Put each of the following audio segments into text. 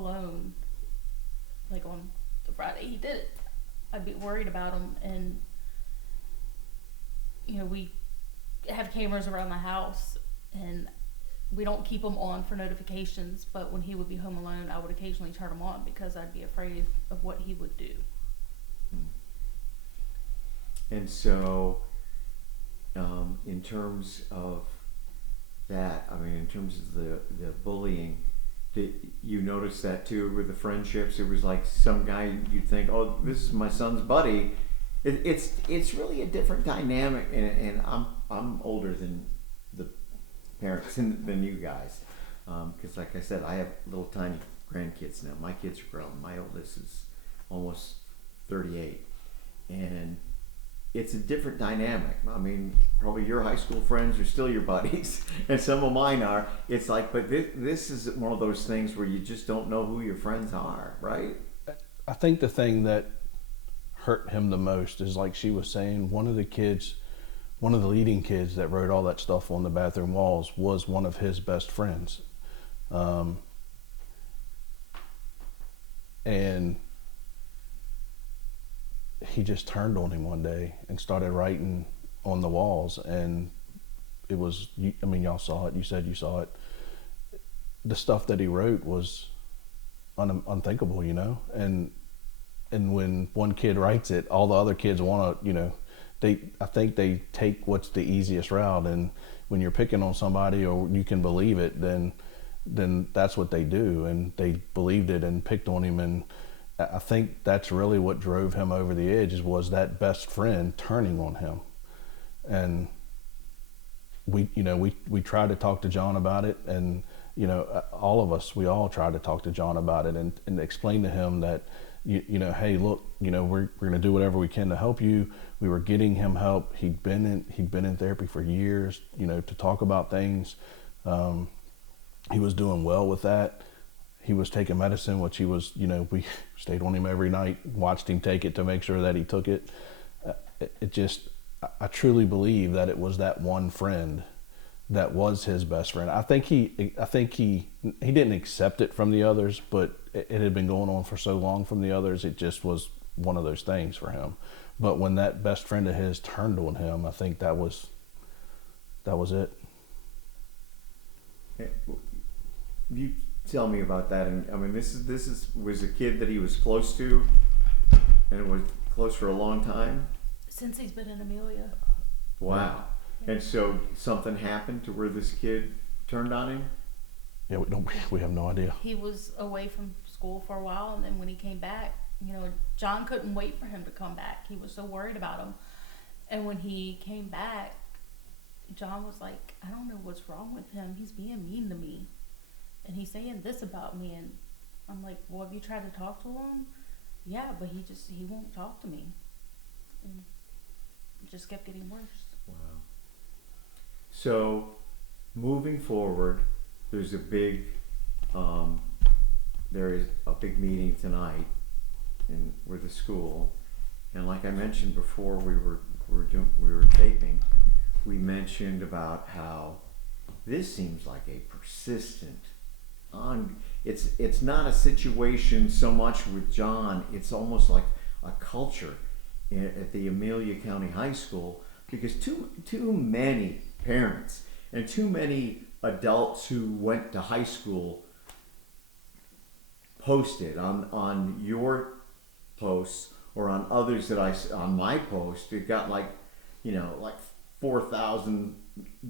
alone, like on the Friday he did it, I'd be worried about him. And we have cameras around the house, and we don't keep them on for notifications, but when he would be home alone, I would occasionally turn them on because I'd be afraid of what he would do. And so, in terms of that, I mean, in terms of the bullying, did you notice that too with the friendships? It was like some guy you'd think, oh, this is my son's buddy. It's really a different dynamic, and I'm older than the parents than you guys, because like I said, I have little tiny grandkids now. My kids are grown. My oldest is almost 38, and it's a different dynamic. I mean, probably your high school friends are still your buddies, and some of mine are. It's like, but this is one of those things where you just don't know who your friends are, right? I think the thing that hurt him the most is, like she was saying, one of the leading kids that wrote all that stuff on the bathroom walls was one of his best friends. And he just turned on him one day and started writing on the walls, and it was, I mean, y'all saw it, you said you saw it. The stuff that he wrote was unthinkable, and when one kid writes it, all the other kids want to, I think they take what's the easiest route, and when you're picking on somebody or you can believe it, then that's what they do, and they believed it and picked on him. And I think that's really what drove him over the edge, was that best friend turning on him. And we tried to talk to John about it, and all of us, we all tried to talk to John about it and explain to him that hey, look, we're going to do whatever we can to help you. We were getting him help. He'd been in therapy for years, to talk about things. He was doing well with that. He was taking medicine, which he was, we stayed on him every night, watched him take it to make sure that he took it. I truly believe that it was that one friend that was his best friend. I think he didn't accept it from the others, but it had been going on for so long from the others, it just was one of those things for him. But when that best friend of his turned on him, I think that was it. You tell me about that. And I mean, this was a kid that he was close to, and was close for a long time. Since he's been in Amelia. Wow. Yeah. And so something happened to where this kid turned on him. Yeah, we have no idea. He was away from school for a while, and then when he came back, John couldn't wait for him to come back. He was so worried about him. And when he came back, John was like, I don't know what's wrong with him. He's being mean to me. And he's saying this about me. And I'm like, well, have you tried to talk to him? Yeah, but he won't talk to me. And it just kept getting worse. Wow. So, moving forward, there's a big, there is a big meeting tonight with the school, and like I mentioned before, we were taping. We mentioned about how this seems like a persistent, it's not a situation so much with John. It's almost like a culture at the Amelia County High School, because too many parents and too many adults who went to high school posted on your posts or on others that on my post. It got like 4,000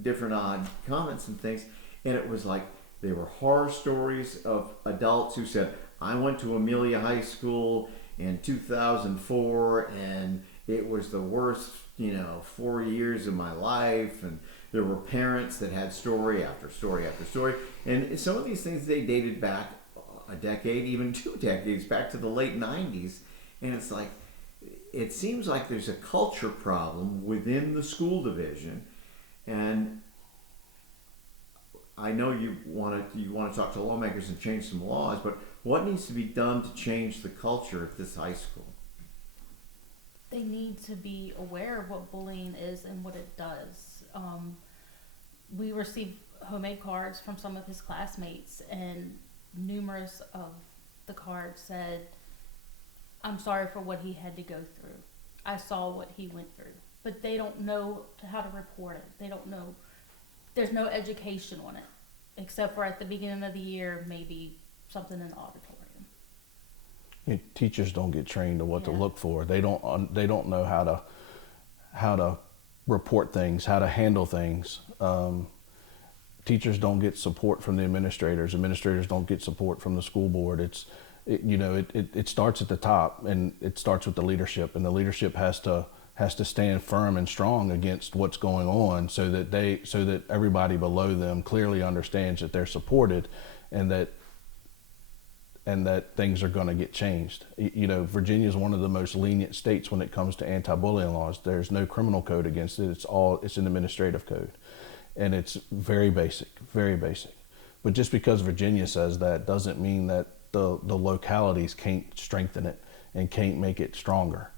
different odd comments and things, and it was like they were horror stories of adults who said, I went to Amelia High School in 2004 and it was the worst 4 years of my life. And there were parents that had story after story after story, and some of these things, they dated back a decade, even 2 decades, back to the late 90s. And it's like, it seems like there's a culture problem within the school division. And I know you want to talk to lawmakers and change some laws, but what needs to be done to change the culture at this high school? They need to be aware of what bullying is and what it does. We received homemade cards from some of his classmates, and numerous of the card said, "I'm sorry for what he had to go through. I saw what he went through." But they don't know how to report it. They don't know. There's no education on it, except for at the beginning of the year, maybe something in the auditorium. Teachers don't get trained to what to Yeah. look for. They don't know how to report things, how to handle things. Teachers don't get support from the administrators. Administrators don't get support from the school board. It starts at the top, and it starts with the leadership, and the leadership has to stand firm and strong against what's going on, so that everybody below them clearly understands that they're supported, and that things are going to get changed. Virginia is one of the most lenient states when it comes to anti-bullying laws. There's no criminal code against it. It's an administrative code, and it's very basic, very basic. But just because Virginia says that doesn't mean that the localities can't strengthen it and can't make it stronger.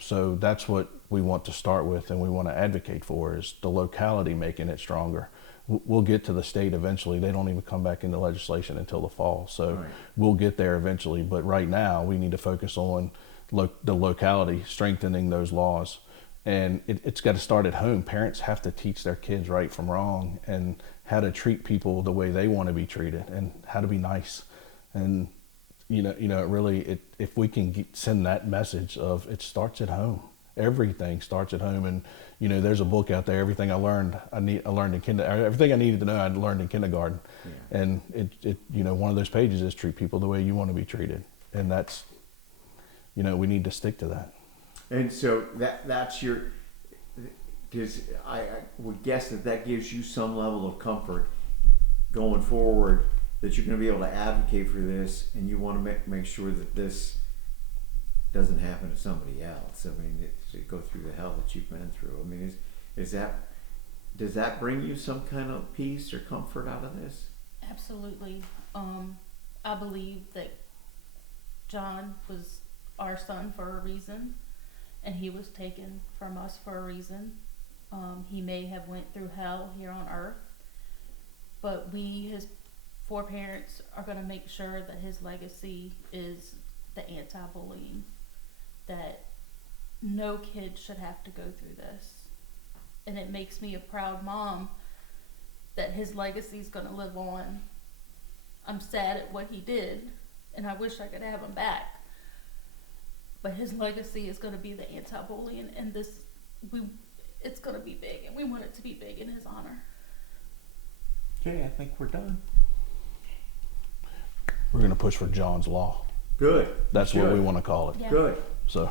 So that's what we want to start with, and we want to advocate for, is the locality making it stronger. We'll get to the state eventually. They don't even come back into legislation until the fall. So Right. We'll get there eventually. But right now we need to focus on the locality, strengthening those laws. And it's got to start at home. Parents have to teach their kids right from wrong, and how to treat people the way they want to be treated, and how to be nice. And if we can send that message of it starts at home. Everything starts at home. And there's a book out there, Everything I Learned in everything I needed to know I learned in kindergarten. Yeah. And it one of those pages is treat people the way you want to be treated. And that's we need to stick to that. And so that's your, because I would guess that gives you some level of comfort going forward, that you're going to be able to advocate for this, and you want to make sure that this doesn't happen to somebody else. I mean, to go through the hell that you've been through. I mean, does that bring you some kind of peace or comfort out of this? Absolutely. I believe that John was our son for a reason, and he was taken from us for a reason. He may have went through hell here on earth, but we, his four parents, are going to make sure that his legacy is the anti-bullying, that no kid should have to go through this. And it makes me a proud mom that his legacy is going to live on. I'm sad at what he did, and I wish I could have him back. But his legacy is going to be the anti-bullying, and it's going to be big, and we want it to be big in his honor. Okay, I think we're done. We're going to push for John's Law. Good. That's what we want to call it. Yeah. Good. So.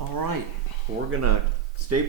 All right. We're going to stay